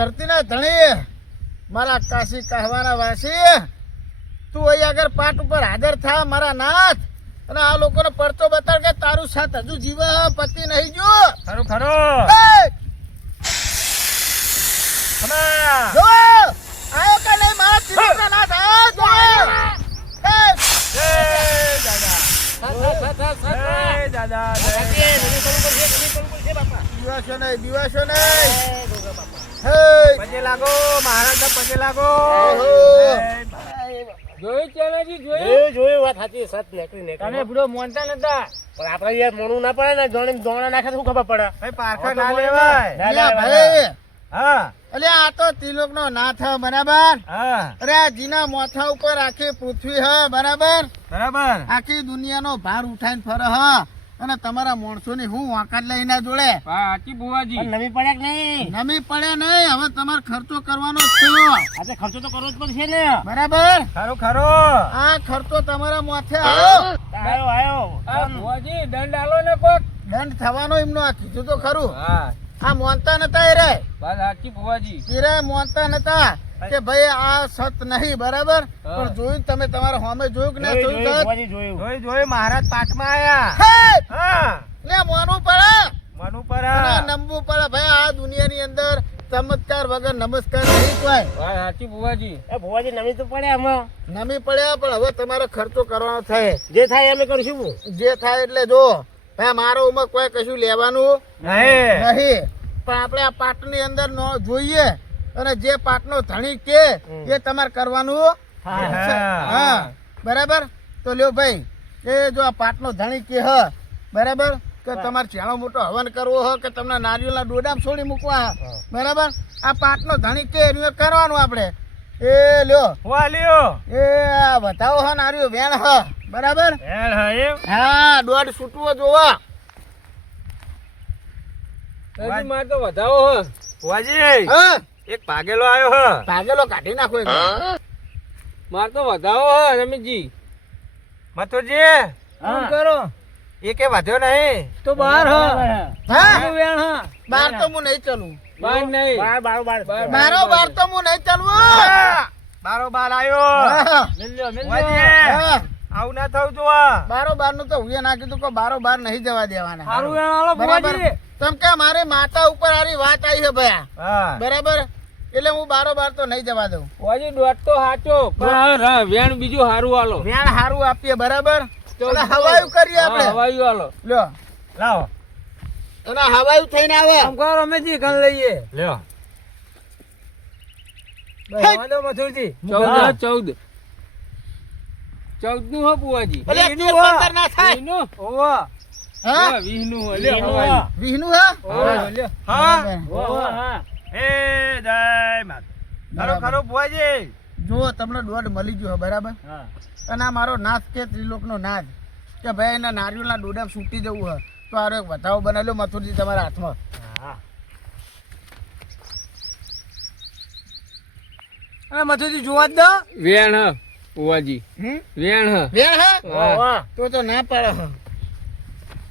ધરતીના ધણી મારા કાશી કહેવાના વાસી તું અહીં આગળ પાટ ઉપર હાજર થા મારા નાથ અને આ લોકોને પરચો બતાડ કે તારું સાથ હજુ જીવ પતિ નહીં જો ખરું ખરો જો આયો કે નહીં મારા ત્રિલોકના નાથ આ જો બીવાશો નહીં પગે લાગો મહારાજ પગે લાગો જોયું ચાલાજી જોયું વાત સાચી સત નીકળી તમે બુડો મોનતા નતા પણ આપણે યાર મોનું ના પડે ને જોણે દોણા નાખે શું ખબર પડે ભાઈ પારખા ના લેવાય અલ્યા ભાઈ હા અલ્યા આ તો ત્રિલોકનો નાથ હ બરાબર હા અરે આ જીના મોથા ઉપર આખી પૃથ્વી હ બરાબર બરાબર આખી દુનિયાનો ભાર ઉઠાઈને ફરે હ અને તમારા માણસોની હું વાંકાત લઈને જોડે સાચી બુવાજી નવી પડે કે નહીં નમી પડે નહીં હવે તમારે ખર્ચો કરવાનો જ થયો આજે ખર્ચો તો કરવો જ પડશે ને બરાબર ખરો ખરો આ ખર્ચો તમારા માથે આવ્યો આયો ભુવાજી દંડ આલો ને કોક દંડ થવાનો એમનો આ કીધું તો ખરું હા આ મોનતા નતા એ રે વાત સાચી બુવાજી એ મોનતા નતા કે ભાઈ આ સત નહીં બરાબર પણ જોયું તમે તમારા હોમે જોયું કે ના જોયું જોઈ જોઈ મહારાજ પાઠમાં આયા હા લે મોનું પડે મનુ પર અને નમવું પડે ભાઈ આ દુનિયાની અંદર ચમત્કાર વગર નમસ્કાર નહીં કોઈ વાત સાચી બુવાજી એ ભુવાજી નવી તો પડે આમાં નમી પડ્યા પણ હવે તમારે ખર્ચો કરવાનો થાય જે થાય અમે કરશું જે થાય એટલે જો ભાઈ મારો ઉમર કોઈ કશું લેવાનું નહીં નહીં પણ આપણે આ પાટની અંદર નો જોઈએ અને જે પાટનો ધણી કે એ તમારે કરવાનું હા બરાબર તો લ્યો ભાઈ એ જો આ પાટનો ધણી કે હ બરાબર કે તમારે ચાણો મોટો હવન કરવો હ કે તમને નારિયેળના ડોડામ છોડી મૂકવા બરાબર આ પાટનો ધણી કે એનું કરવાનું આપણે એ લ્યો વાલ્યો એ બતાવો હ નારિયો વેણ હ બરાબર એલ હા એમ હા દોઢ છૂટવો જોવા મારે તો વધાવો હ બુવાજી હા એક પાગેલો આવ્યો હ ભાગેલો કાઢી નાખો એક. મારે તો વધાવો હ રમેશજી મથુરજી શું કરો એ કે વધ્યો નહીં તો બહાર હ હા વેણ હ બાર તો હું નહીં ચાલું બહાર નહીં મારો બાર તો હું નહીં ચાલવું બારોબાર આવ્યો હા. મિલ્યો બુવાજી હા. આવું ના થવું જોવા બારો બાર નું તો હું ના કીધું કે બારો બાર નહીં જવા દેવાના સારું વેણ આલો બરાબર ભુવાજી તમ કે મારી માતા ઉપર આરી વાત આવી છે ભયા હા બરાબર એટલે હું બારો બાર તો નહીં જવા દઉં ભુવાજી દોઢ તો સાચો પણ વેણ બીજું સારું આલો વેણ હારું આપીએ બરાબર અને હવાયું કરીએ આપણે હવાયું આલો લ્યો લાવો અને હવાયું થઈને આવે આમ કરો રમેશજી કન લઈએ લ્યો મથુરજી 14 નું હો બુવાજી ભલે 13 ના થાય વીનું હા વીનું વિહનું હા હા હા એ જય માત ખરો ખરો બુવાજી જો તમને દોઢ મળી ગયો બરાબર હા અને આ મારો નાથ કે ત્રિલોકનો નાથ કે ભાઈ એના નારિયેળના ડોડા છૂટી જવું હોય તો આરો એક વધાવો બનાવેલો મથુરજી તમારા હાથમાં મથુરજી જોવા જ દો વેણ હ બુવાજી વેણ હ વેણ હે હા. તો ના પાડે હ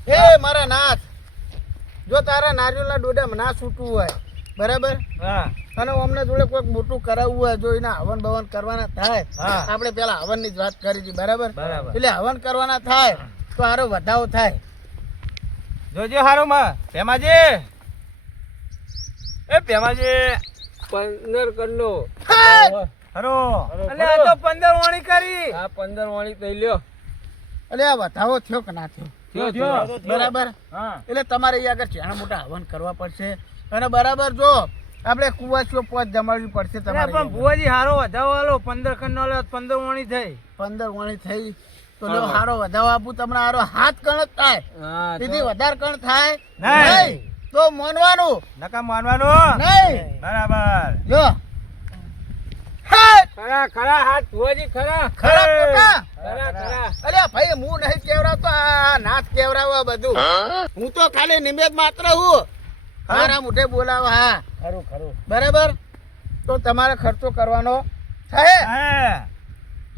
એ મારા નાથ જો તારા નારિયેળના ડોડામાં ના છૂટવું હોય બરાબર હા અને અમને જોડે કોઈક મોટું કરાવવું હોય જો એના હવન ભવન કરવાના થાય હા. આપણે પેલા હવન ની જ વાત કરી હતી બરાબર બરાબર. એટલે હવન કરવાના થાય તો આરો વધાવો થાય જોજો હારું માં ભેમાજી એ ભેમાજી 15 કરનો હરો અલે આ તો 15 વાણી કરી આ 15 વાણી થઈ લ્યો એટલે આ વધાવો થયો કે ના થયો થયો. બરાબર હા એટલે તમારે અહીંયા આગળ ચાણા મોટા હવન કરવા પડશે અને બરાબર જો આપણે કુવાસીઓ પોચ જમાડવી પડશે તમારે પણ ભુવાજી હારો વધાવો આલો 15 કરનો આલો 15 વાણી થઈ 15 વાણી થઈ તો લ્યો હારો વધાવો આપું તમને હારો હાથ કણ જ થાય હા તેથી વધારે કણ થાય નહીં. નહીં તો માનવાનું નકા માનવાનું નહીં બરાબર લ્યો ખરા ખરા હાથ ભુવાજી ખરા ખરા ખોટા ખરા ખરા અલ્યા ભાઈ હું નહીં કેવડાવતો આ નાથ કેવડાવવા બધું હું તો ખાલી નિમિત્ત માત્ર હું મારા મોઢે બોલાવા હા ખરું ખરું બરાબર તો તમારે ખર્ચો કરવાનો થાય હે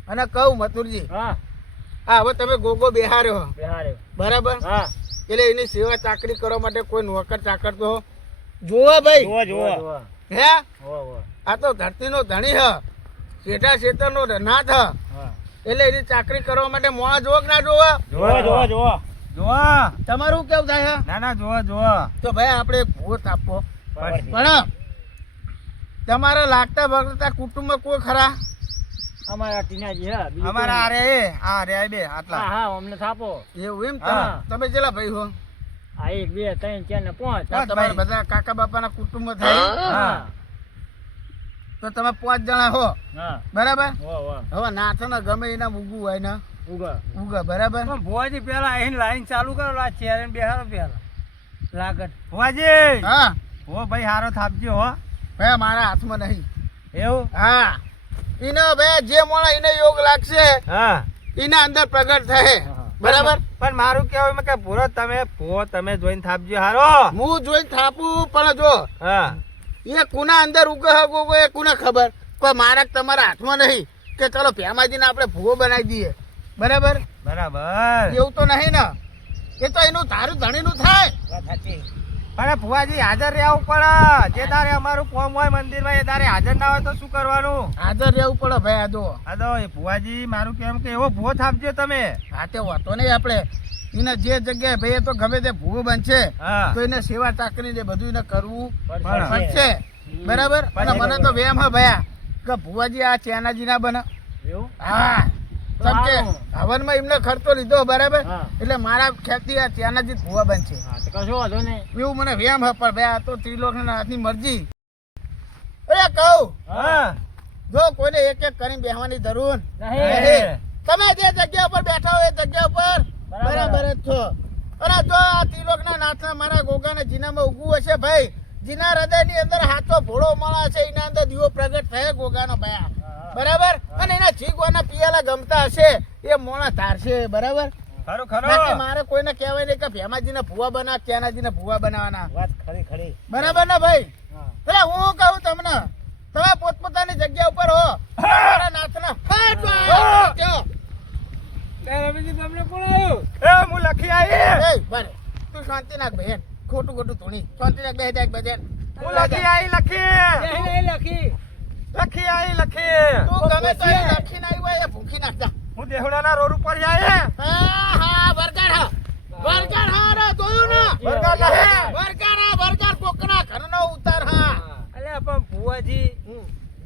અને કહું મથુરજી હા હા હવે તમે ગોગો બેહાર્યો બિહારે બરાબર હા એટલે એની સેવા ચાકરી કરવા માટે કોઈ નોકર ચાકર તો જોવા ભાઈ જોવા હે આ તો ધરતીનો ધણી હ શેઠા શેતરનો નાથ હ એટલે એની ચાકરી કરવા માટે મોણા જોવો કે ના જોવો જોવા તમારું કેવું થાય હે? ના ના જોવા તો ભાઈ આપણે એક ભૂવો થાપવો પણ તમારે લાગતા વગતા કુટુંબમાં કોઈ ખરા અમારા ટીનાજી હા બીજું અમારા કોઈ અરે આ રે બે આટલા હા હા અમને થાપો એવું એમ હા. તમે કેટલા ભાઈ હો આ 1 2 3 4 ને 5 તમારા બધા કાકા બાપાના કુટુંબ થાય હા તો તમે 5 જણા હો હા બરાબર વાહ હવે નાથ ને ગમે એના ઉગવું હોય ને ઉગા ઉગા બરાબર પણ ભુવાજી પેલા અહીં લાઈન ચાલુ કરો આ ચેર બેહારો પેલા લાગત ભુવાજી હા હો ભાઈ હારો થાપજો હો ભાઈ મારા હાથમાં નહીં એવું હા એને ભાઈ જે મોણા એને યોગ લાગશે હા એના અંદર પ્રગટ થાય બરાબર પણ મારું કેવું એમ કે ભૂવો તમે જોઈને થાપજો હારો હું જોઈને થાપું પણ જો હા એ કુના અંદર ઉગે હગો એ કુને ખબર કોઈ મારા કે તમારા હાથમાં નહીં કે ચલો ભેમાજીને આપણે ભૂવો બનાવી દઈએ બરાબર બરાબર એવું તો નહીં ને એ તો એનું તારું ધણીનું થાય પણ ભુવાજી હાજર રહેવું પડે જે તારે અમારું કોમ હોય મંદિરમાં એ તારે હાજર ના હોય તો શું કરવાનું હાજર રહેવું પડે ભાઈ આ જો આ તો એ ભુવાજી મારું કેમ કે એવો ભૂવો થાપજો તમે હા તે વાતો નહીં આપણે એને જે જગ્યાએ ભાઈ એ તો ગમે તે ભૂવો બનશે હા તો એને સેવા ચાકરી ને બધું એને કરવું પડશે. પડશે બરાબર અને મને તો વેમ હ ભયા કે ભુવાજી આ ચેનાજી ના બને એવું હા સમજે હવનમાં એમને ખર્ચો લીધો બરાબર હા. એટલે મારા ખ્યાલથી આ ચેનાજી જ ભુવા બનશે હા તો કશો વાંધો નહીં એવું મને વેમ હ પણ ભાઈ આ તો ત્રિલોકના હાથની મરજી અરે કહું હા જો કોઈને એક એક કરીને બેહવાની જરૂર નહીં. નહીં. તમે જે જગ્યા ઉપર બેઠા હોય એ જગ્યા ઉપર બરાબર જ છો અને જો આ ત્રિલોકના નાથના મારા ગોગાના જીનામાં ઉગવું હશે ભાઈ જીના હૃદયની અંદર હાથો ભોળો માળા છે એના અંદર દીવો પ્રગટ થયો ગોગાનો ભયા બરાબર અને એના જીગવાના પિયાલા ગમતા હશે એ મોણા ધારશે બરાબર ખરું બાકી ખરું મારે કોઈને કહેવાય નહીં કે ભેમાજીને ભૂવા બના ચેનાજીને ભૂવા બનાવવાના વાત ખરી બરાબર ને ભાઈ હા એટલે હું કહું તમને તમે પોતપોતાની જગ્યા ઉપર હો મારા નાથના હાથ વાળો. રમેશજી તમને કોણ આવ્યું એ હું લખી આવી એ બરે તું શાંતિ નાખ બેન ખોટું ખોટું ધોણી શાંતિ નાખ બે જાય બેન હું લખી આવી લખી લખી તું ગમે તો એને લખીને આવી હોય એ ભૂખી નાખતા હું દેહડાના રોડ ઉપર આવી હા હા વરગાડ હા રે જોયું ને વરગાડ નહીં. વરગાડ કોકના ઘરનો ઉતાર હા અલ્યા પણ ભુવાજી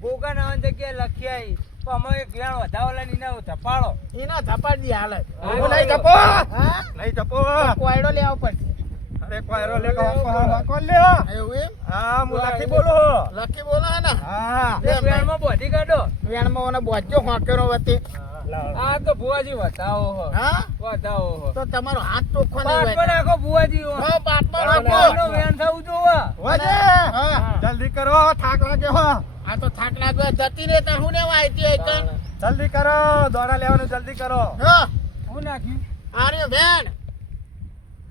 ગોગા ના જગ્યાએ લખી આવી પણ અમે એક લેણ વધાવલા ની ના ધપાડો એના ધપાડી દી હાલે હું નહીં જપો હા નહીં જપો કોયડો લેવો પડશે અરે કોયરો લે કોણ લે એવું એમ હા હું લખી બોલો લખી બોલો હે ને હા એક વેણમાં બોધી કાઢો વેણમાં ઓને બોજો હોંકેરો વતી આ તો ભુવાજી વતાવો હો હા વતાવો હો તો તમારો હાથ ચોખ્ખો નહીં પાટમાં હોય નાખો ભુવાજી હો હા પાટમાં એનો રાખો વેણ થવું જોવા વાજે હા જલ્દી કરો થાક લાગ્યો હો આ તો થાક લાગ્યો જતી રે તા હું લેવા આઈતી હોય કણ જલ્દી કરો દોડા લેવાનું જલ્દી કરો હા હું નાખ્યું આર્યો બેન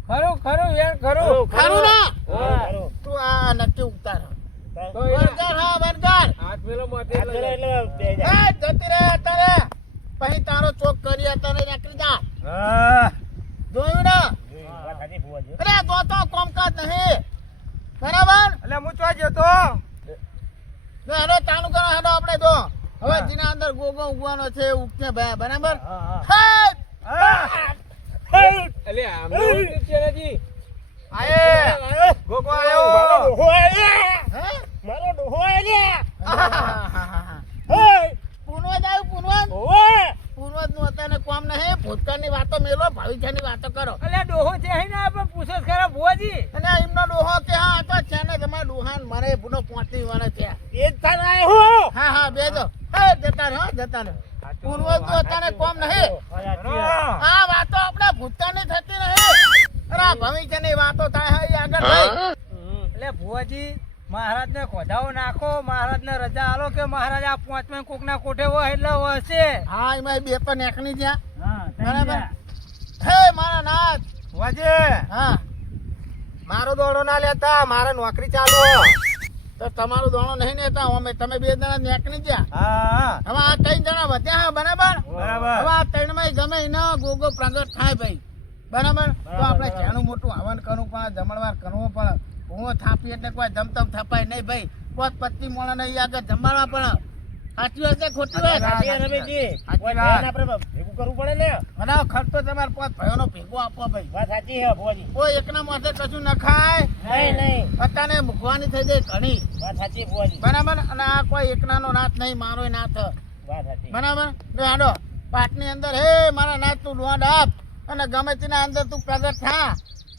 ખરું વેણ ખરું ખરું ના હા. તું આ નક્કી ઉતાર તો વરગાડ હા વરગાડ હાથ મેલો માથે એ જતી રે તારે પછી તારો ચોક કરી તને નીકળી જા હા જોયું ને અરે તો કોમકાજ નહીં બરાબર એટલે હું ચોઈ ગયો તો જો હેડો ચાલુ કરો હેડો આપણે તો હવે હા. જીના અંદર ગોગો ઉગવાનો છે ઉગતે ભાઈ બરાબર હા. અલે આમનો ચેનાજી આયે ગોગો આયો પૂર્વજ આવ્યું પૂર્વજ નું અત્યારે કોમ નહીં ભૂતકાળની વાતો મેલો ભવિષ્યની વાતો કરો અલે ડોહો છે હે ને પણ પૂછો ખરા ભુવાજી અને એમનો ડોહો કે હા તો છે ને તમારા ડોહાન મને ભૂનો પહોંચી વાળા છે હા હા બેજો હે જતા રહો પૂર્વજ નું અત્યારે કોમ નહીં આ વાતો આપણે ભૂતકાળની થતી નહીં અરે આ ભવિષ્યની વાતો થાય હે એ આગળ ભાઈ એટલે ભુવાજી મહારાજ ને ખોધાઓ નાખો મહારાજ ને રજા આલો કે મહારાજ આ પાંચમાં કોક ના કોઠે હોય એટલે હશે હા એમાં બે તો નેકની જ્યાં બરાબર બરાબર હે મારા નાથ વાજે હા મારો દોડો ના લેતા મારે નોકરી ચાલુ તો તમારું દોણો નહીં નેતા અમે તમે બે જણા નેકની જ્યાં હા હવે આ ત્રણ જણા વધ્યા હા બરાબર બરાબર હવે આ ત્રણ માં ગમે એને ગોગો પ્રગટ થાય ભાઈ બરાબર તો આપણે નાનું મોટું હવન કરવું પણ જમણવાર કરવું પણ હું થાપી એટલે કોઈ ધમધમ થપાય નહીં ભાઈ પોત પત્ની મોણા નહીં આગળ જમાડવા પણ સાચી વાત છે ખોટી વાત સાચી વાત. રમેશજી સાચી કોઈ વાત. બહેન આપણે ભેગું કરવું પડે ને અને ખર્ચો તમારે પોત ભાઈઓનો ભેગો આપવો ભાઈ વાત સાચી છે ભુવાજી કોઈ એકના માથે કશું ન ખાય નહીં અત્યારે મૂકવાની થઈ જાય ઘણી વાત સાચી ભુવાજી બરાબર અને આ કોઈ એકનાનો નાથ નહીં મારો નાથ વાત સાચી બરાબર લે હાડો પાટની અંદર હે મારા નાથ તું લોંડ આપ અને ગમે તેના અંદર તું પ્રગટ થા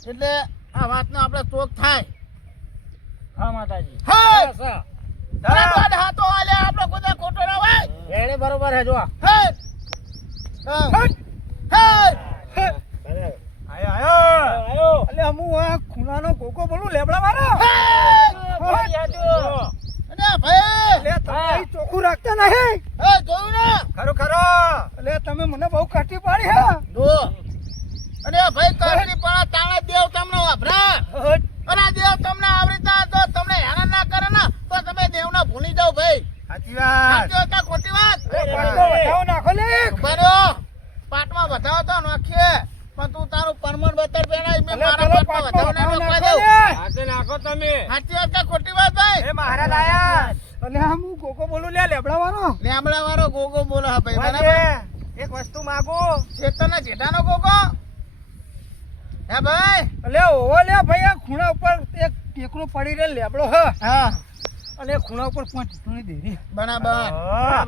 એટલે આ વાતનો આપણે ચોક થાય હા માતાજી હે બસ, હા. બરાબર હાથો આલે આપણો કોઈ ખોટો ના હોય એને બરોબર હે જો હે હે હે આયો આયો અલે હું આ ખૂણાનો કોકો બોલું લેબડા મારો ભુવાજી આજો. અને ભાઈ અલે તમે અહીં ચોખ્ખું રાખતા નહીં હે જોયું ને ખરો ખરો અલે તમે મને બહુ કાઢી પાડી હે જો અને ભાઈ કાઢી પણ તાણા દેવ તમને વાપરા અને આ દેવ તમને આવી રીતના જો તમને હેરાન ના કરે ને તો તમે દેવને ભૂલી જાઓ ભાઈ સાચી વાત સાચી વાત કે ખોટી વાત પાટો વટાવો નાખો લે બરો પાટમાં વધાવો તો નાખીએ પણ તું તારું પરમણ બતર પહેરાય મેં અલે મારા પેલો પાટમાં પાટો વધાવો ના વટાવો નાખવા નાખો દઉં લે હાથે નાખો તમે સાચી વાત કે ખોટી વાત ભાઈ એ મહારાજ આયા અલે આ હું કોકો બોલું લે લેબડા વાળો લેમડા વાળો ગોગો બોલો હા ભાઈ બરાબર વાજે, એક વસ્તુ માંગુ ચેતનના જેઠાનો ગોગો હે ભાઈ અલે ઓવો લે ભાઈ આ ખૂણા ઉપર એક ટેકરો પડી રે લેબડો હ હા અને ખૂણા ઉપર પાંચ ટૂણી દેરી બરાબર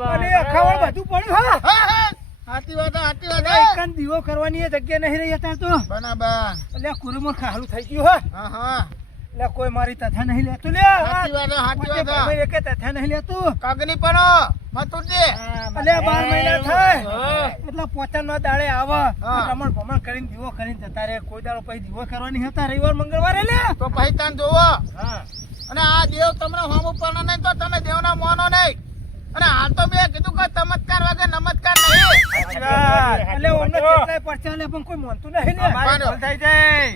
અને અખાવળ બધું પડ્યું હા હા હા સાચી વાત સાચી વાત અલે એકાંત દીવો કરવાની એ જગ્યા નહીં રહી અત્યારે તો બરાબર અલે કુરુમર ખાલું થઈ ગયું હા હા એટલે કોઈ મારી તથા નહીં લેતું લે સાચી વાત સાચી વાત ભાઈ એકે તથા નહીં લેતું કાગની પણ મતુજી અલે 12 મહિના થાય હા. એટલે પોતાનો દાડે આવે હા. રમણ ભમણ કરીને દીવો કરીને જતા રહે કોઈ દાડો પછી દીવો કરવાની હતા રવિવાર મંગળવારે લે તો પછી તાન જોવો હા અને આ દેવ તમને હોમ ઉપર નહીં તો તમે દેવના મોનો નહીં અને હાલ તો મેં કીધું કે ચમત્કાર વગર નમસ્કાર નહીં સાચી વાત. એટલે ઓમને કેટલાય પરચા લે પણ કોઈ માનતું નહીં લે અમારી ભૂલ થઈ જાય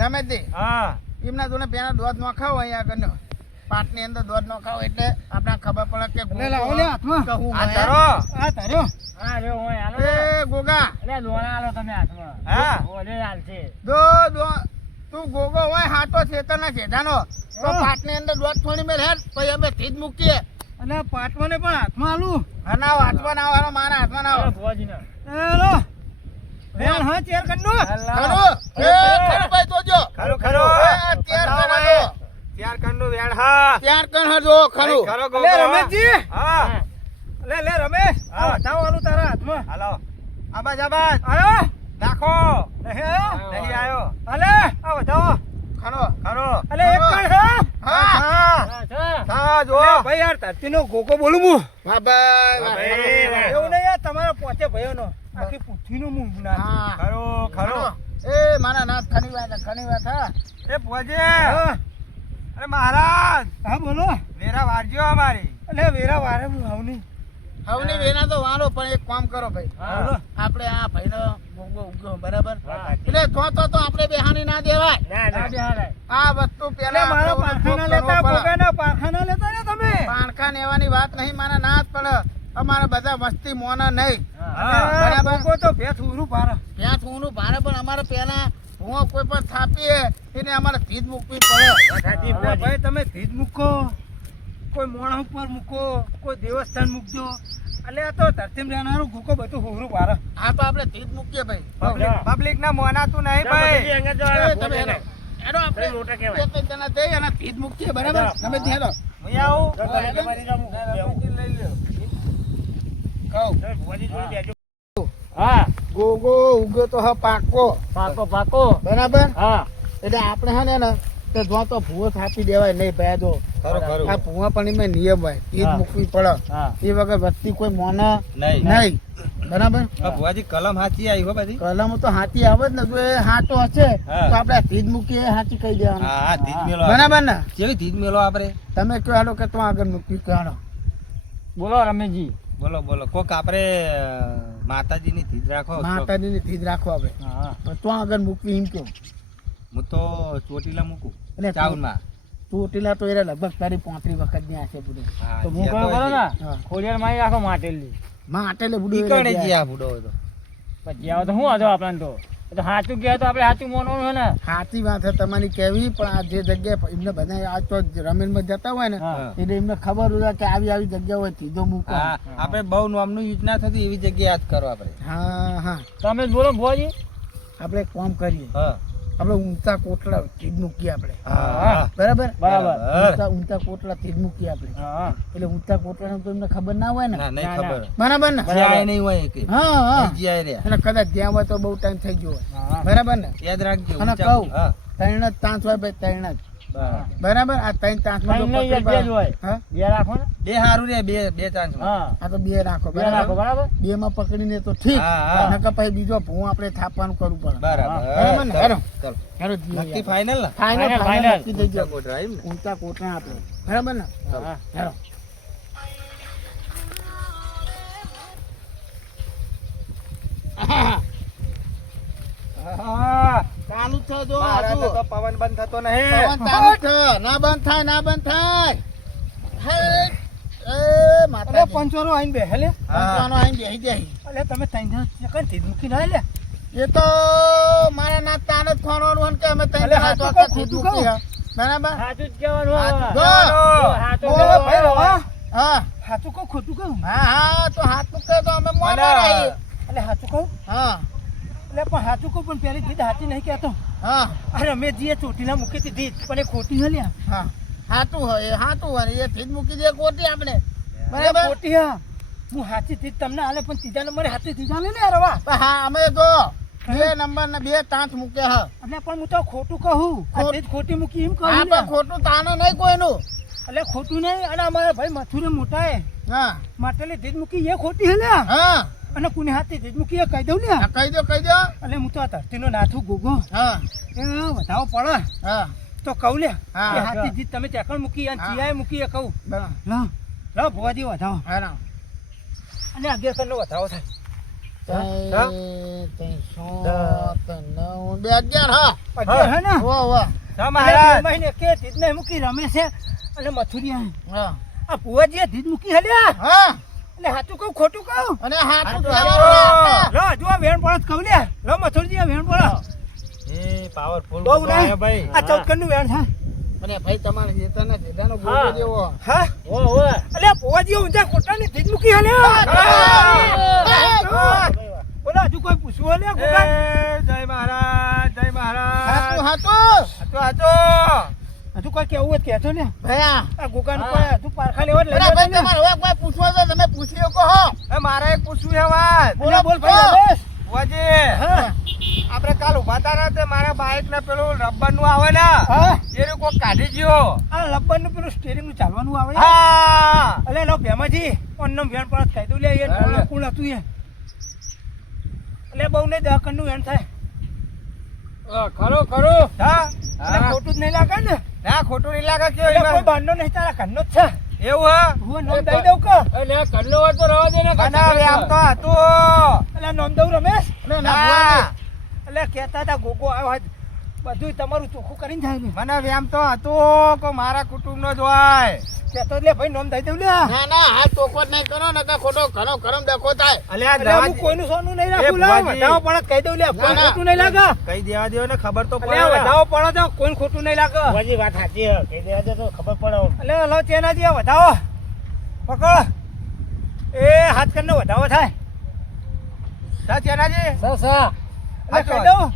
રમેશજી હા એમના જોડે પેલા દોધ નો ખાવ અહીંયા આગળ પાટની અંદર દોધ નો ખાવ એટલે આપણે ખબર પડે કે લે લાવો લે હાથમાં. કે હું આ મેં. ધરો આ ધરો હા રે ઓય હાલો એ ગોગા એટલે લોણા હાલો તમે હાથમાં હા. ઓલે હાલશે દો દો તું ગોગો હોય હાથો ચેતનના જેઠાનો તો હા. પાટની અંદર દોધ થોડી મેં હેડ પછી અમે થી જ મૂકીએ અને પાટવાને પણ હાથમાં આલું હા ના હાથમાં ના આવે મારા હાથમાં ના આવે ભુવાજીને હેલો વેણ હા ચેર કન્નું ખરું એ ખરું ભાઈ જોજો ખરો ખરો એ ત્યાર કરાજો ત્યાર કન્નું વેણ હા ત્યાર કણ હજો ખરું લે રમેશજી હા લે રમેશ આ બતાવવાનું તારા હાથમાં હાલો આબાજ આબાજ આયો નાખો નહીં આયો નહીં આયો અલે આ બતાવો ખરો ખરો અલે એક કણ હે હા હા હા હા જો અલે ભાઈ યાર ધરતીનો ગોગો બોલું હું હા ભાઈ હા ભાઈ. એવું નહીં યાર તમારા પોતે ભાઈઓનો આખી પૃથ્વીનું મું ના હા ખરો ખરો એ મારા નાથ ખની વાત હા એ પોજે હા અરે મહારાજ હા બોલો વેરા વારજો અમારી અલે વેરા વારે હું આવની હવની વેના તો વાળો પણ એક કામ કરો ભાઈ બોલો આપણે આ ભાઈનો ગોગો ઉગ્યો બરાબર હા. એટલે તો આપણે બેહાની ના દેવાય ના ના બેહારાય. આ વસ્તુ અલે પેલા મારા આપણે પાખાના ઓલો લેતા ભોગ કરવો પડે. ભોગાના પાખાના લેતા ને તમે પાણખા નેવાની વાત નહીં મારા નાથ પણ અમારા બધા મસ્તી મોના નહીં હા. બરાબર ગોગો તો ભેથ ઉરું ભારે ત્યાં થૂનું ભારે પણ અમારે પેલા હું કોઈ પણ થાપીએ એને અમારે ભીજ મૂકવી પડે સાચી અરે ભુવાજી. ભાઈ તમે ભીજ મૂકો કોઈ મોણા ઉપર મૂકો કોઈ દેવસ્થાન મૂકજો એટલે આ તો ધરતીમાં રહેનારું ગોગો બધું હુરું ભારે આ તો આપણે ભીજ મૂકીએ ભાઈ પબ્લિક ના મોનાતું નહીં ચાલો ભાઈ પછી અહીંયા જો એ આ તમે હેલો. ભુવાજીને. હેલો આપણે ભાઈ મોટા કહેવાય. બે ત્રણ જણા જઈ અને ભીજ મૂકીએ બરાબર તમે ત્યાં હેલો. હું આવું જો તમે તમારી જામું. કહું જો ભુવાજી જોઈ બેજો. હા ગોગો ઉગ્યો તો હા પાકો પાકો પાકો બરાબર હા એટલે આપણે હે ને તો જો તો ભૂવો થાપી દેવાય નહીં ભાઈ જો ખરો ખરો આ ભૂવા પણ એમાં નિયમ હોય એ જ હા. મૂકવી પડે હા એ વગર વસ્તી કોઈ મોના નહીં નહીં બરાબર ભુવાજી કલમ હાચી આવી હો બધી કલમ તો હાથી આવે જ ને જો એ હાટો હશે હા. તો આપણે ધીજ મૂકીએ હાથી કહી દેવાનું હા હા ધીજ મેલો બરાબર ને કેવી ધીજ મેલો આપણે તમે કહો હાલો કે તું આગળ મૂકી કહો હાલો બોલો રમેશજી. બોલો બોલો કોક આપણે માતાજીની ધીજ રાખો માતાજીની ધીજ રાખો આપણે હા તો તું આગળ મૂકવી એમ કેવું હું તો ચોટીલા મૂકું એટલે ચાવનમાં ચોટીલા તો એ લગભગ તારી 35 વખત ની આશે બધું હા તો જ્યાં મૂકો કરો ને હા. ખોડિયાર મારી રાખો માટેલી માં આટેલે ઈ બધું કણે જ્યાં બુડો હતો પછી આવો તો શું હતો આપણને તો એ તો સાચું કહે તો આપણે સાચું માનવાનું છે ને. સાચી વાત છે તમારી કહેવી, પણ આ જે જગ્યાએ એમને બધા આ તો રમેશમાં જતા હોય ને હા. એટલે એમને ખબર હોય કે આવી આવી જગ્યા હોય સીધો મૂકો. હા, આપણે બહુ નામનું યુઝ ના થતું એવી જગ્યાએ યાદ કરો આપણે. હા હા તમે જ બોલો ભુવાજી. આપણે એક કામ કરીએ, હા આપણે ઊંચા કોટલા થી જ મૂકીએ આપણે. હા બરાબર બરાબર. ઊંચા કોટલા થી જ મૂકીએ આપણે. હા એટલે ઊંચા કોટલા તો એમને ખબર ના હોય ને. ના નહીં ના, ખબર. બરાબર ને? જ્યાં નહીં હોય એકે. હા હા જ્યાં રહ્યા. અને કદાચ જ્યાં હોય તો બહુ ટાઈમ થઈ ગયો હોય. હા. બરાબર ને? યાદ રાખજો. અને ઊંચા- કહું. હા, ત્રણ જ તાંસ હોય ભાઈ, ત્રણ જ. બરાબર. બરાબર? આ ત્રણ તાંસમાં જો ત્રણ નહીં, પકડી એક જ હોય. હા? બે રાખો ને. બે હારું રે, બે ચાન્સ. હા આ તો બે રાખો. બે રાખો બરાબર? બરાબર. બે માં પકડીને તો ઠીક. હા, હા. નકર પછી બીજો ભૂ આપણે થાપવાનું કરવું પડે. બરાબર. બરાબર ને? હેરો. ચાલો. હેરો જીઓ નક્કી યાર. ફાઇનલ ને? Final final, final final. નક્કી થઈ ગયો. ઊંચા કોટડા એમ ને? ઊંચા કોટલા આપણે. બરાબર ને? હા. હેરો. હા. ચાલુ છે જો મહારાજને હજુ. તો પવન બંધ થતો નહીં. પવન ચાલુ છે. ના બંધ થાય, ના બંધ થાય. હે, એ અરે માતાજી. પંચોરો આઈને બે હેલે પંચવાનો આઈને બેહી જાય. અલે તમે ત્રણ જણ ચકન થી મૂકી ના લે એ તો મારા ના તાન જ ખોરવાનું હોય ને કે અમે તઈ અલે જણા તો હાચું આખા કહું, થી ખોટું દુખી હે. બરાબર? સાચું જ કહેવાનું હવે. સાચું જો. સાચું બોલો કહેવાનું. ભાઈ રવા હા હાચું કહું ખોટું કહું હા હા તો હાથું કહે તો અમે મોને અને- રહી. એટલે હાચું કહું હા એટલે પણ હાચું કહું પણ પેલી જીદ હાચી નહીં કહેતો હા આ રમેશજીએ ચોટીલા મૂકી દીધી પણ એ ખોટી હલ્યા હા હાથું હોય એ હાથું હોય ને એ થી જ મૂકી દે કોટી આપણે. બરાબર બરાબર? ખોટી હા હું હાચી થી તમને આલે પણ ત્રીજા નંબરે હાચી ત્રીજા લે ને રવા પણ હા અમે તો બે નંબર ને બે તાંત મૂક્યા હ. એટલે પણ હું તો ખોટું કહું આ તે જ ખોટી મૂકી એમ કહું હા લે. પણ ખોટું તાને નહીં કોઈનું. એટલે ખોટું નહીં અને અમારા ભાઈ મથુરે મોટા એ હા માટલી ધીજ મૂકી એ ખોટી હલ્યા હા અને કોની હાથી ધીજ મૂકી એ કહી દઉં ને હા, કહી દો કહી દો. એટલે હું તો આ ધરતીનો નાથું ગોગો હા એ વધાવો પડે હા તો કહું લે હા. કે હાથી જીત તમે ચેકણ મૂકી અને હા. ચિયાએ મૂકી એ કહું બરાબર. લો ભુવાજી વધાવો હા ના. અને અગિયાર કરનો વધાવો થાય ત્રણ, ત્રણસો, ત્રણ, બે 11 હા. અગિયાર હે ને વાહ વાહ. હા, એટલે મહારાજ. બે મહિને કે ધીજ નહીં મૂકી રમે છે અને મથુરિયા હા આ ભુવાજીએ ધીજ મૂકી હલ્યા હા એટલે સાચું કહું ખોટું કહું અને હાથું હાથું કહેવાનું. લો જો આ વેણ પડત કહું લે લો મથુરજી આ વેણ પડત એ પાવરફુલ બહુ ને ભાઈ. આ 14 નું વેણ છે અને ભાઈ તમારે જેતાના જેતાનો હા. ગોળો જેવો. હા ઓ ઓ અલે ભુવાજી ઊંચા કોટાની ધીજ મૂકી હલ્યા બોલો હજુ કોઈ પૂછવું હલ્યા ગોગા એ, જય મહારાજ, જય મહારાજ. હાથું હાથું. હાચો, હાચો. હજુ કોઈ કેવું હોય તો કહેજો ને ભયા. આ ગોગાને કોઈ હજુ પારખા લેવા જ લઈ અરે ભાઈ જજો ને. તમારે હવે કોઈ પૂછવા છે તમે પૂછી શકો હો. એ મારે એક પૂછવું છે વાત. બોલો બોલ ભાઈ રમેશ. બુઆજી, હા આપણે કાલ ઉભા તા ને તે મારા બાઈક ને પેલું રબર નું આવે ને હા એ કોક કાઢી ગયો. આ લબ્બર નું પેલું સ્ટેરિંગ નું ચાલવાનું આવે ને. હા. અલે લો ભેમાજી ઓનમ વેણ પડત કહી દઉં લે એ ઢોલના કુળ હતું એ અલે બહુ ને 10 કણ નું વેણ થાય ખરો ખરો. હા. એટલે ખોટું જ નહીં લાગે ને ના ખોટું નહીં લાગે કે એટલે કોઈ બાંધો નહીં તારા ઘરનો જ છે એવું હે? હું નામ દઈ દઉં કે એટલે કરલો હોય તો રવા દે ને બનાવે આમ તો હતું. એટલે નામ દઉં રમેશ અરે ના ના. ભુવાજી. એટલે કહેતા હતા ગોગો આવ્યો આજ બધું તમારું ચોખ્ખું કરીને જાય ને મને વેમ તો હતું કે મારા કુટુંબ નો જ હોય. કહેતો એટલે ભાઈ નામ દઈ દઉં લે ના ના હાથ ચોખ્ખો જ નહીં કરો ને કે ખોટો ઘણો ગરમ દેખો થાય. અલ્યા એટલે હું દવાજી, કોઈનું સોનું નહીં રાખું લે ભુવાજી. વધાવો પડત કહી દઉં લે કોઈ ના. ખોટું નહીં લાગે કઈ દેવા દો ને ખબર તો એટલે પડે. વધાવો પડો તો કોઈ ખોટું નહીં લાગે ભુવાજી વાત સાચી છે કહી દેવા દે તો ખબર પડે. એટલે લો ચેનાજી વધાવો પકડો એ હાથ કરીને વધાવો થાય સા ચેનાજી? સસા એટલે કહી દઉં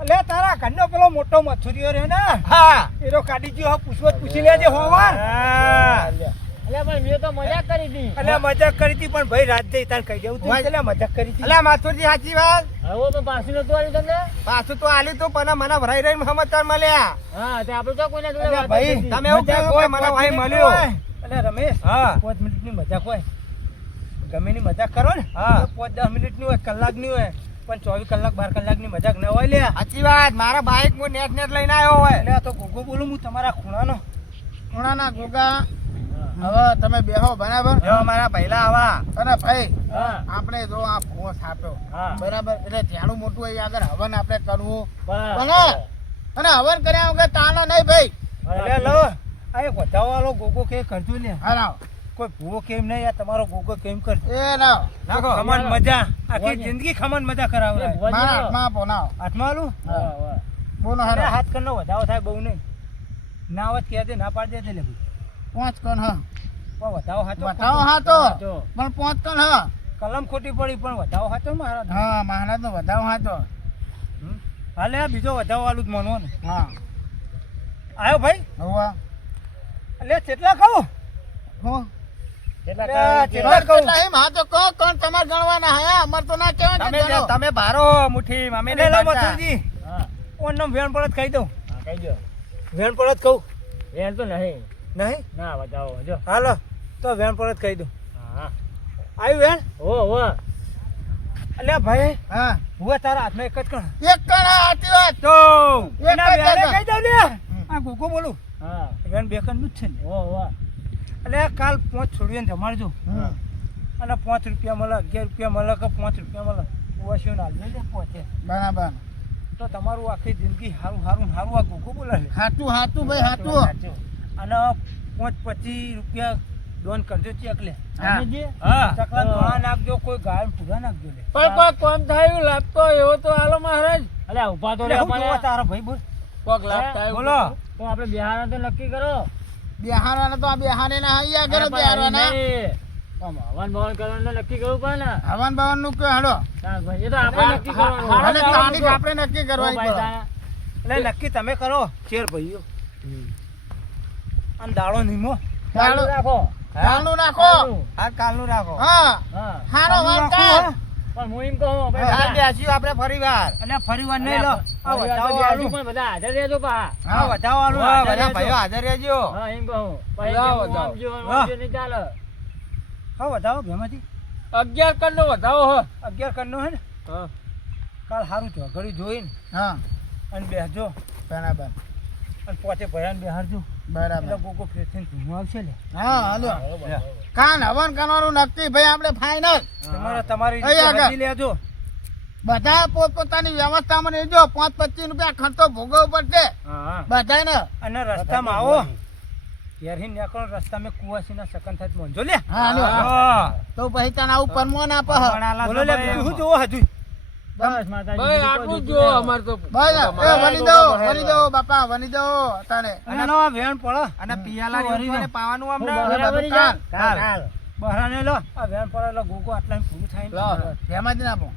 એટલે તારા ઘરનો પેલો મોટો મથુરિયો રહ્યો ને હા. એનો કાઢી ગયો પૂછવો તો પૂછી લેજે હોવાર હા. એટલે પણ મેં તો મજાક કરી હતી. એટલે મજાક કરી હતી પણ ભાઈ રાત જઈ તાર કહી દેવું તું એટલે મજાક કરી હતી અલ્યા માથુરજી સાચી વાત. હવે તો પાછું નતું આવ્યું તમને. પાછું તો આલ્યું તું પણ મને ભરાઈ રહીને સમાચાર મળ્યા. હા તે આપણે તો કોઈના જોડે અલ્યા વાત ભાઈ, જ નથી. તમે એવું મજાક કહ્યું હોય, કે મને પાંચ ભાઈ મિનિટની મળ્યો. હોય. એટલે રમેશ હા. 5 મિનિટની મજાક હોય ગમે ની મજાક કરો ને હા. 5-10 મિનિટની હોય કલાકની હોય પણ 24 કલાક 12 કલાકની મજાક ન હોય લે સાચી વાત. મારા બાઈક હું નેટ નેટ લઈને આવ્યો હોય. એટલે આ તો ગોગો બોલું હું તમારા ખૂણાનો ખૂણાના ગોગા હવે તમે બેહો બરાબર. જો મારા પહેલા આવા. અને ભાઈ હા આપણે જો આ ભૂવો થાપ્યો હા બરાબર એટલે ધ્યાનું મોટું હોય આગળ હવન આપણે કરવું બરાબર. અને હવન કર્યા વગર તાનો નહીં ભાઈ. એટલે લો આ એક વધાવો વાળો ગોગો કે કરજો લે હરાવ કોઈ ભૂવો કેમ નહીં યાર તમારો ગોગો કેમ કર એ ના નાખો ખમણ મજા આખી જિંદગી ખમણ મજા કરાવે મારા હાથમાં આપો ના હાથમાં આલું બોલો અરે હારો હાથ કરનો વધાવો થાય બહુ નહીં ના આવત કહે દે ના પાડી દે લે ભાઈ 5 કણ હા પણ વધાવો હાચો બતાવો હા તો પણ 5 કણ હા કલમ ખોટી પડી પણ વધાવો હાચો મારા હા મહારાજ નો વધાવો હા તો હાલે આ બીજો વધાવો આલું જ માનવો ને હા આવ્યો ભાઈ હોવા એટલે કેટલા કહું હો કેટલા કહું કેટલા એમ હા તો કહો કોણ તમારે ગણવાના હા અમાર તો ના કહેવાય કે તમે ગણો. તમે ભારો મુઠ્ઠી અમે એટલે નહીં લો બાંધતા. મથુરજી હા ઓન નામ વેણ પડત કહી દઉં કહી દો વેણ પડત કહું વેણ તો નહીં નહીં ના બતાવો જો હાલો તો વેણ પડત કહી દઉં હા આવ્યું વેણ ઓ અલ્યા ભાઈ હા હું તારા હાથમાં એક જ કણ એક કણ હા સાચી વાત તો એક એના જ વેણે કણ. કહી દઉં લે આ ગોગો બોલું હા વેણ બે કણ નું જ છે ને ઓ એટલે કાલ 5 છોડીને જમાડજો હમ. અને 5 રૂપિયા મળે 11 રૂપિયા મળે કે 5 રૂપિયા મળે ઓછું ના લે પહોંચે બરાબર તો તમારું આખી જિંદગી હારું હારું હારું આ ગોગો બોલે હાચું હાચું ભાઈ હાચું અને 5-25 રૂપિયા ડોન કરજો ચેક લે હા. હા ચકલા ધોળા નાખજો કોઈ ગાય પૂરા નાખજો લે પણ કોઈ કોમ થાય લાગતો એવો તો હાલો મહારાજ અલે ઉભા તો એટલે હું જોવા તારો ભાઈ બોલ પગ લાગતા બોલો તો આપણે બિહાર તો નક્કી કરો બિહારવાના તો આ બિહારે ના હૈયા કરે બિહારવાના હવન ભવન કરવાનું નક્કી કરવું પડે ને હવન ભવન નું કયો હાલો તાર ભાઈ એ તો આપણે નક્કી કરવાનું અને તારીખ આપણે નક્કી ઓ કરવાની ભાઈ પડે. તારા. એટલે નક્કી તમે કરો ચેર ભાઈઓ અને દાડો નીમો ચાલુ રાખો ચાલુ રાખો આ કાલનું રાખો હા હા હારો વાર રાખો, કર. હા. પણ હું એમ કહું કાલ ભાઈ બેસ્યું આપણે ફરીવાર એટલે ફરી વાર નહીં લો આ પરિવાર તો વધાવો બેસજો આલું પણ બધા હાજર રહેજો પા આ વધાવો આલું વાહ, હાજર બધા રહેજો. ભાઈઓ હાજર રહેજો હા એમ કહું પછી લાવો, હું જાઓ. આપજો, વાહ. આપજો નહીં ચાલે હા વધાવો ભેમાંથી 11 કર વધાવો હો 11 કણનો હે ને કાલ સારું છો ઘડી જોઈને હા અને બેસજો બરાબર અને પોતે ભયાન બેહારજો એટલે બરાબર ગોગો ફેરથી ધૂમો આવશે લે હા હાલો કાન હવન કરવાનું નક્કી ભાઈ આપણે ફાઇનલ તમારે તમારી અહીં રીતે આગળ. હજી લેજો બધા પોતપોતાની વ્યવસ્થામાં રહેજો 5-25 રૂપિયા ખર્ચો ભોગવવો પડશે હા બધાને અને રસ્તામાં આવો યારથી નીકળો રસ્તામાં કુવાસીના સકન થાય તો મોંજો લે હા હાલો હા. તો પછી તને આવું પરમોન આપે હ. પણ આલા બોલો લે સમયે બીજું શું જોવો હજુ બસ માતાજી ભાઈ, બીજું આટલું કોઈ જ જોતું જો નહીં. અમારે તો બસ એ વળી દો બાપા વળી દો તને અને નો આ વેણ પડે અને પિયાલા વરી રીંગણ જાઓ. પાવાનું હું અમને બરાબરી જા. કાલ. કાલ. બહારાને લો આ વેણ પડે એટલે ગોગો આટલા પૂરું થાય લાવો. ને એમાં જ નાખો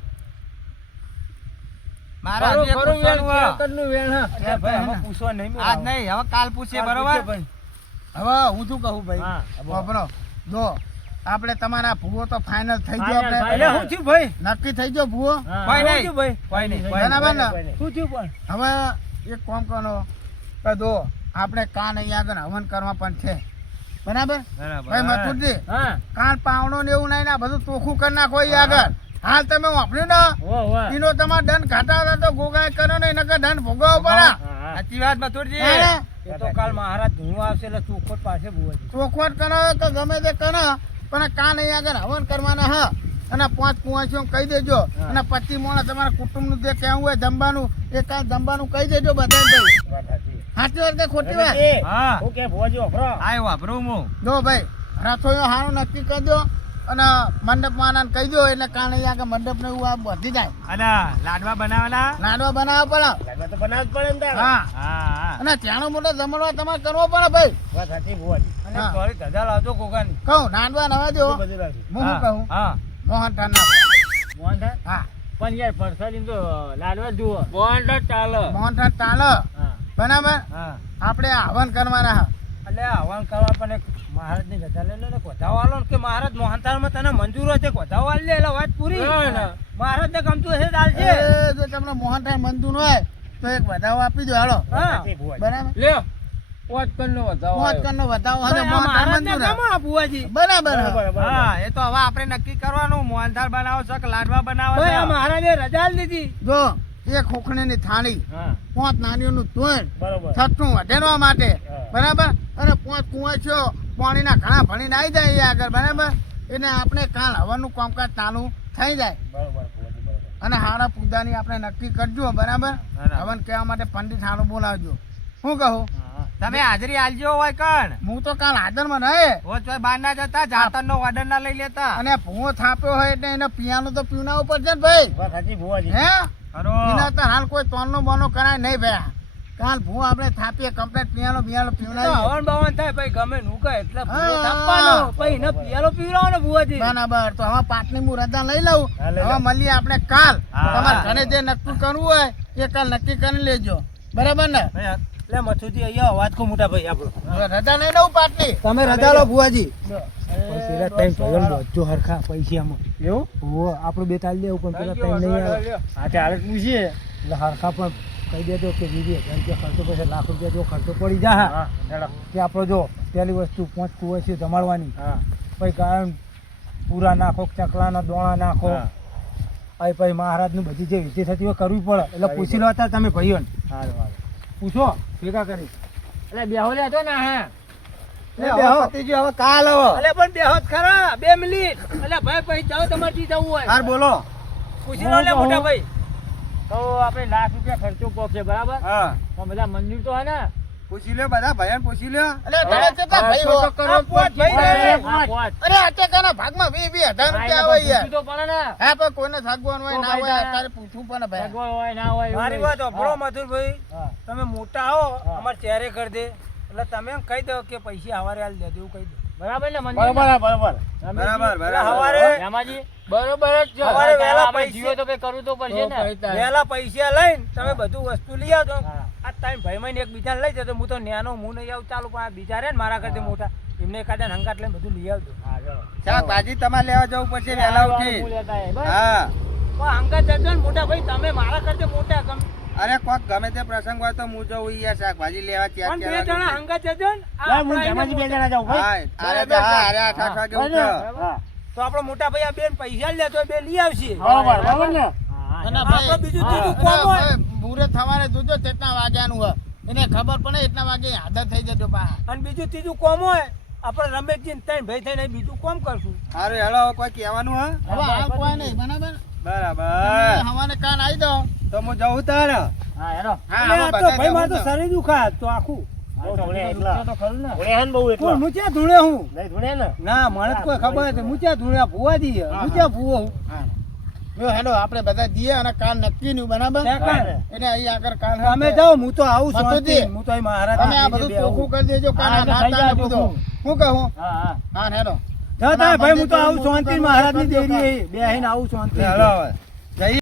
મારે ખરું, હજી એક ખરું વેણ, પૂછવાનું હે. કેતનનું વેણ, હા. એટલે ભાઈ આમાં પૂછવા નહીં આજ નહીં હવે કાલ પૂછીએ બરોબર હવે હું શું કહું ભાઈ હા, વાપરો જો આપણે તમારા ભૂવો તો ફાઇનલ થઈ ગયો Final, આપણે એટલે શું થયું ભાઈ નક્કી થઈ ગયો ભૂવો હા. કોઈ શું નહીં. થયું ભાઈ કોઈ નહીં કોઈ બરાબર ને? કોઈ નહીં. શું થયું પણ હવે એક કામ કરો કે જો આપણે કાન અહીંયા આગળ હવન કરવા પણ છે બરાબર બરાબર. ભાઈ મથુરજી હા કાન પાવણો ને એવું નહીં ને આ બધું ચોખ્ખું કરી નાખો અહીંયા આગળ હાલ તમે વાપર્યું ને ઓ એનો તમારે દંડ ઘટાડો તો ગોગાય કરો ને નકર દંડ ભોગવવો પડે હા સાચી વાત મથુરજી હે? એ તો કાલ મહારાજ ધૂણું આવશે એટલે ચોખોટ પાસે બુવાજી ચોખવટ કરો કે ગમે તે કરો પણ કાન અહીંયા આગળ હવન કરવાના હા અને 5 કુંવાસીઓ કહી દેજો અને 25 મોણા તમારા કુટુંબનું જે કહેવું હોય જમવાનું એ કાંઈ જમવાનું કહી દેજો બધાને ભાઈ સાચી વાત કે ખોટી વાત હા ઓકે ભોજી ઓફરો આયો વાપરું હું જો ભાઈ રસોઈઓ સારું નક્કી કરજો અને મંડપ માનાને કહી દો એટલે કાન અહીંયા આગળ મંડપ ને એવું આ વધી જાય અને લાડવા બનાવેલા લાડવા બનાવવા પડે તો બનાવ જ પડે ને તારે. હા હા અને ત્યાંનો મોટો જમણવા તમારે કરવો પડે ભાઈ વાત સાચી ભુવાજી. અને હા. થોડી ધજા લાવજો ગોગાની કહું નાનવા નવા દો બધું રાખજો. હું શું કહું હા મોહન ઠાર ના મોહન થાય? હા પણ યાર પ્રસાદી તો લાડવા જ જુઓ મોહન ચાલે મોહન ઠાર ચાલે હા બરાબર હા આપણે આ હવન કરવાના હા એટલે આહવાન કરવા પણ એક મહારાજની રજા લઈ લો ને કોધાવો આલો ને કે મહારાજ મોહનતાળમાં તને મંજૂર હોય છે કોધાવો આલી લે એટલે વાત પૂરી મહારાજને ગમતું હશે તો આલજે એ જો તમને મોહન ઠાર મંજૂર હોય તો એક વધાવો આપી દો હાલો હા સાચી ભુવાજી. બરાબર લ્યો પોત કનનો વધાવો મોહન આવ્યો. નો વધાવો ભાઈ, હવે આ મોહન ઠાર મહારાજને મંજૂર ગમો આ બુવાજી. બરાબર બરાબર, હા. બરાબર. હા એ તો હવે આપણે નક્કી કરવાનું મોહનથાળ બનાવો છો કે લાડવા બનાવો ભાઈ, આ છો મહારાજે રજા આલી દીધી જો એક ખોખણીની થાળી હા 5 નાનીઓનું તોડ બરોબર છઠ્ઠું વધેરવા માટે હા. બરાબર અને 5 કુંવાસીઓ પાણીના ઘણા ભણીને આવી જાય અહીંયા આગળ બરાબર એટલે આપણે કાલ હવનનું કામકાજ ચાલુ થઈ જાય બરોબર ભુવાજી, બરોબર. અને હારા પૂજાની આપણે નક્કી કરજો બરાબર બરાબર. હવન કહેવા માટે પંડિત હારું બોલાવજો શું કહું હા તમે હાજરી આલજો હોય કણ હું તો કાલ હાજરમાં નહીં ઓ ચોય બહાર ના જતા જાતરનો ઓર્ડર ના લઈ લેતા અને ભૂવો થાપ્યો હોય એટલે એને પીવાનું તો પીવડાવવું પડશે ને ભાઈ વાત સાચી ભુવાજી. હે હરો એના તો હાલ કોઈ તોલનો બોનો કરાય નહીં ભાઈ કાલ ભૂવો આપણે થાપીએ કમ્પ્લેટ પીવાનો પીવડાવીએ હવન બવન થાય ભાઈ ગમે નું કહે એટલે ભૂવો હા. થાપવાનો પછી એને પિયાલો પીવડાવવાનો ભુવાજી. બરાબર તો હવે પાટની હું રજા લઈ લઉં હા, લઈ હવે લો. મળીએ આપણે કાલ હા. તમારે ઘરે જે નક્કી કરવું હોય એ કાલ નક્કી કરી લેજો બરાબર ને એટલે મથુજી અહીંયા અવાજ કો મોટા ભાઈ આપણો. હવે રજા લઈ લઉં પાટની તમે રજા લો ભુવાજી. પેલા ત્રણ ભાઈઓને બધો હરખા પૈસામાં. એવું? હોવે, આપણું બે તાલી લેવું પણ પેલા ત્રણ નહીં આવે. હા, તે હાલે પૂછીએ. એટલે હરખા પણ કહી દેજો કે 20,000 રૂપિયા ખર્ચો પછી લાખ રૂપિયા જો ખર્ચો પડી જા કે આપણો જો પહેલી વસ્તુ 5 કુંવર છે જમાડવાની. પછી કારણ પૂરા નાખો, ચકલાના દોણા નાખો. અહીં પછી મહારાજનું બધી જે વિધિ થતી હોય કરવી પડે. એટલે પૂછી લો અત્યારે તમે ભાઈઓને. પૂછો ભેગા કરી. એટલે બેહો લે હતો ને હા હવે કાલ આવો. અલે પણ બેહો જ ખરા 2 મિનિટ. એટલે ભાઈ પછી જાઓ તમારે જી જવું હોય હાર બોલો. પૂછી લો લે મોટા ભાઈ. તો આપણે લાખ રૂપિયા ખર્ચો પોકે બરાબર. હા તો બધા મંજૂર તો હે ને. પૂછી લ્યો બધા ભાઈઓને પૂછી લ્યો એટલે ઘરે કેટલા ભાઈ હો? આ પોત ભાઈ રે. અરે અત્યારના ભાગમાં 20,000 રૂપિયા હોય યાર તો પડે ને. હા પણ કોઈને સાગવાનું હોય ના હોય અત્યારે પૂછવું પડે ભાઈ સગવડ હોય ના હોય મારી વાત સાંભળો મથુરભાઈ, હા. તમે મોટા આવો અમારે ચહેરે કરી દે એટલે તમે એમ કહી દો કે પૈસા હવારે આલી દેજો એવું કહી દો. બરાબર ને મંજૂર બરાબર બરાબર એટલે બરાબર હવારે રામાજી બરોબર જ છે. હવારે હવારે વહેલા આપણે જીવો તો કઈ કરવું તો પડશે ને. વહેલા પૈસા લઈને તમે બધું વસ્તુ લઈ આવજો. હા. આ ટાઈમ ભાઈ મહિને એકબીજાને લઈ જતો. હું તો ન્યાનો હું નહીં આવું ચાલુ પણ આ બીજા રે ને મારા કરતા મોટા એમને કાઢે હંગાટ લઈને બધું લઈ આવજો. હા, ચલો. શાકભાજી તમારે લેવા જવું પડશે વહેલા ઉઠી હું લેતા આવીએ, બસ. હા પણ હંગાત જજો ને મોટા ભાઈ, તમે મારા કરતા મોટા અરે કોક ગમે તે પ્રસંગ હોય તો હું જવું યાર શાકભાજી લેવા ચાર પણ 2 જણા હંગાત જજો ને. આ લાવ, હું આપણા જમાજી બે એને જણા જાઉં, ભાઈ. હા અરે હા અરે 8 વાગે ઉઠો હા. તો આપણો મોટા ભાઈ આ બેન પૈસા લે તો બે લઈ આવશે. બરાબર ને. અને આપણે ભાઈ બીજું ત્રીજું કોમ હોય. પૂરે થવાને જોજો કેટલા વાગ્યાનું હોય એને ખબર પડે એટલા વાગે આદત થઈ જજો બા અને બીજું ત્રીજું કોમ હોય આપણે રમેશજી ને ત્રણ ભાઈ થઈને બીજું કોમ કરશું. સારું હેલો કોઈ કહેવાનું હા હવે હાલ કોઈ નહીં બરાબર બરાબર હવાને કાન આવી દો તો હું જવું તાર હા, હેલો. હા એટલે હવે આ તો બધા ભાઈ મારે તો જવું શરીર દુખાય તો આખું. તો ખરું ને. કોણ હું ક્યાં ધૂળે હું? નહીં ધૂણે ને. ના મને તો કોઈ ખબર નથી. હું ક્યાં ધૂળે ભુવાજી હું ક્યાં ભુવો હું? હા. જો હેડો આપણે બધા જઈએ અને કાલ નક્કી નું બરાબર ત્યાં કાલ. એને અહીં આગળ કાલ તમે જાઓ હું તો આવું મથુરજી, શાંતિ. હું તો અહીં મહારાજ તમે આ બધું ચોખ્ખું કરી દેજો કાલ હા, એટલે થઈ નાસ્તા ને જાય બધું ચોખ્ખું. શું કહું હા, હા. હા હેડો જાઓ તારે ભાઈ હું તો આવું શાંતિ મહારાજ ની દેરી બેહીને આવું શાંતિ. હેલો હવે